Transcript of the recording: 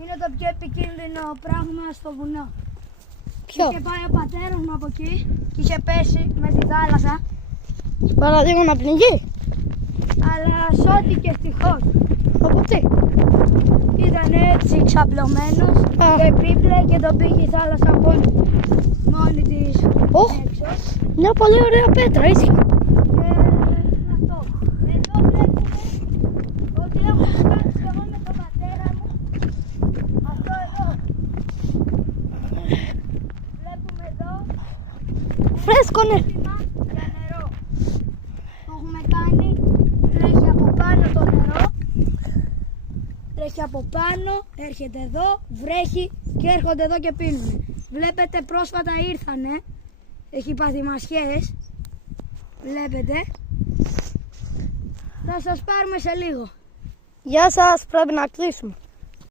Είναι το πιο επικίνδυνο πράγμα στο βουνό. Ποιο? Είχε πάει ο πατέρας μου από εκεί και είχε πέσει με τη θάλασσα. Παραδείγμα να πνιγεί. Αλλά σώθηκε ευτυχώς. Από τι? Ήταν έτσι ξαπλωμένος Α. και επίπλε και τον πήγε η θάλασσα μόνη της Ωχ. έξω. Μια πολύ ωραία πέτρα, ίσια. Και αυτό. Εδώ βλέπουμε ότι έχω φτάσει εγώ με τον πατέρα μου. Αυτό εδώ. Βλέπουμε εδώ Φρέσκο, ναι. σύστημα για νερό. Το έχουμε κάνει, τρέχει από πάνω το νερό. Τρέχει από πάνω, έρχεται εδώ, βρέχει και έρχονται εδώ και πίνουν. Βλέπετε πρόσφατα ήρθανε, έχει πάθει μασιές. Βλέπετε. Θα σας πάρουμε σε λίγο. Γεια σας, πρέπει να κλείσουμε.